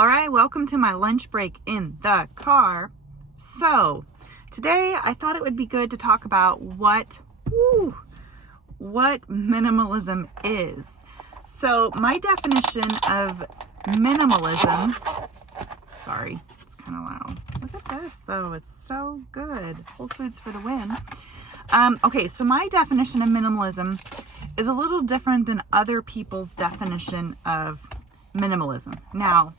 All right, welcome to my lunch break in the car. So today I thought it would be good to talk about what minimalism is. So my definition of minimalism, sorry, it's kind of loud. Look at this though, it's so good. Whole Foods for the win. Okay, so my definition of minimalism is a little different than other people's definition of minimalism. Now,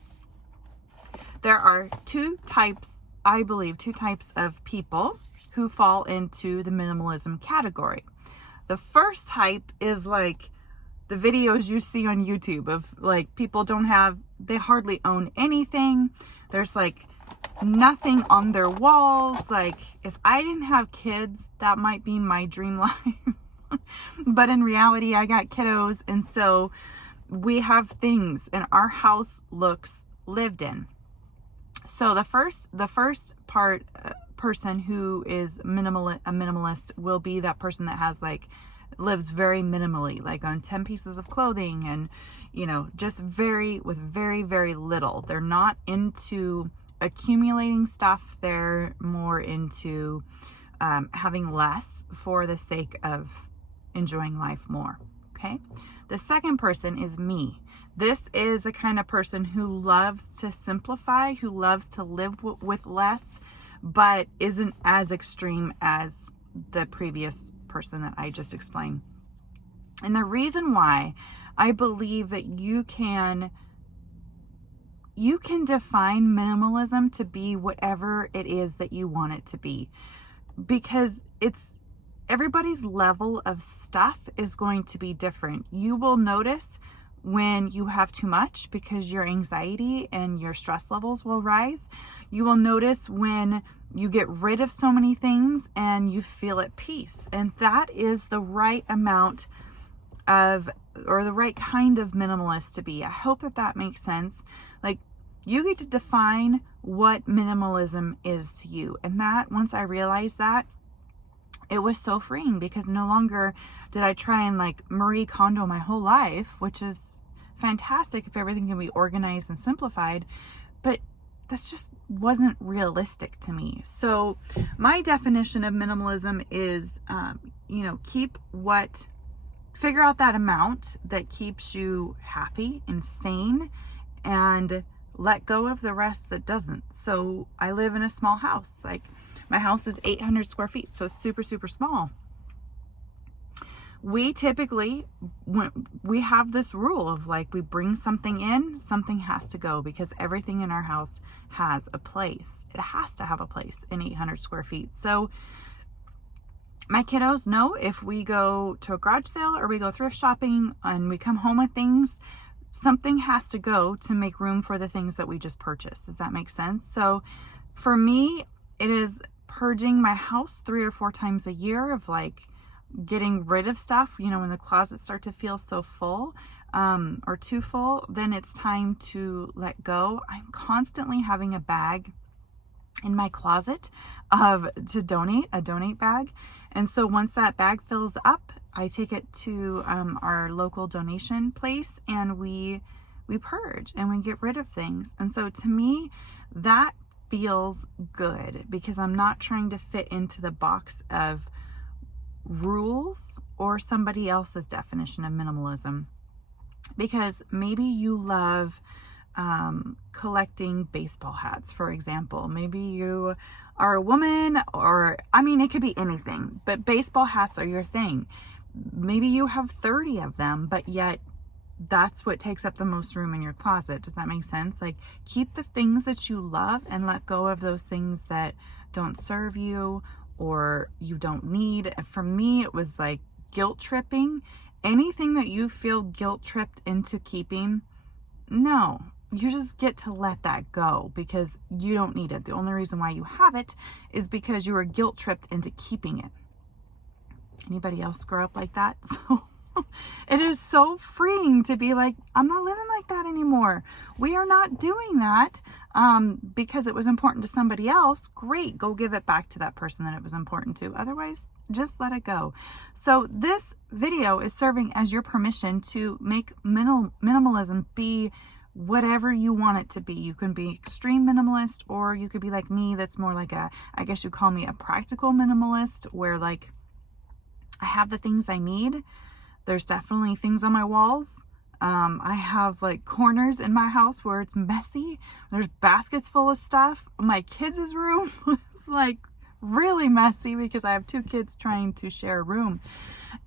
there are two types of people who fall into the minimalism category. The first type is like the videos you see on YouTube of like people they hardly own anything. There's like nothing on their walls. Like if I didn't have kids, that might be my dream life. But in reality, I got kiddos, and so we have things and our house looks lived in. So the first person who is a minimalist will be that person that lives very minimally, like on 10 pieces of clothing and, just with very, very little. They're not into accumulating stuff. They're more into having less for the sake of enjoying life more. Okay. The second person is me. This is a kind of person who loves to simplify, who loves to live with less, but isn't as extreme as the previous person that I just explained. And the reason why I believe that you can define minimalism to be whatever it is that you want it to be, because everybody's level of stuff is going to be different. You will notice when you have too much because your anxiety and your stress levels will rise. You will notice when you get rid of so many things and you feel at peace. And that is the right amount or the right kind of minimalist to be. I hope that makes sense. Like, you get to define what minimalism is to you. And that, once I realized that, it was so freeing, because no longer did I try and Marie Kondo my whole life, which is fantastic if everything can be organized and simplified, but this just wasn't realistic to me. So my definition of minimalism is, figure out that amount that keeps you happy and sane, and let go of the rest that doesn't. So I live in a small house. My house is 800 square feet, so super, super small. We typically, we have this rule of we bring something in, something has to go, because everything in our house has a place. It has to have a place in 800 square feet. So my kiddos know if we go to a garage sale or we go thrift shopping and we come home with things, something has to go to make room for the things that we just purchased. Does that make sense? So for me, it is purging my house 3 or 4 times a year of getting rid of stuff. When the closets start to feel so full or too full, then it's time to let go. I'm constantly having a bag in my closet to donate, a donate bag. And so once that bag fills up, I take it to our local donation place, and we purge and we get rid of things. And so to me, that feels good, because I'm not trying to fit into the box of rules or somebody else's definition of minimalism. Because maybe you love collecting baseball hats, for example. Maybe you are a woman, or it could be anything, but baseball hats are your thing. Maybe you have 30 of them, but yet that's what takes up the most room in your closet. Does that make sense? Keep the things that you love and let go of those things that don't serve you or you don't need. For me, it was guilt tripping. Anything that you feel guilt tripped into keeping, no, you just get to let that go, because you don't need it. The only reason why you have it is because you were guilt tripped into keeping it. Anybody else grow up like that? So it is so freeing to be I'm not living like that anymore. We are not doing that because it was important to somebody else. Great, go give it back to that person that it was important to. Otherwise, just let it go. So this video is serving as your permission to make minimalism be whatever you want it to be. You can be extreme minimalist, or you could be like me, that's more like a, I guess you call me a practical minimalist, where like I have the things I need. There's definitely things on my walls. I have like corners in my house where it's messy. There's baskets full of stuff. My kids' room is like really messy because I have 2 kids trying to share a room.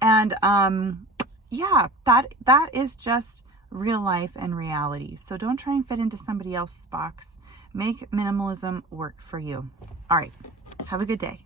And yeah, that is just real life and reality. So don't try and fit into somebody else's box. Make minimalism work for you. All right. Have a good day.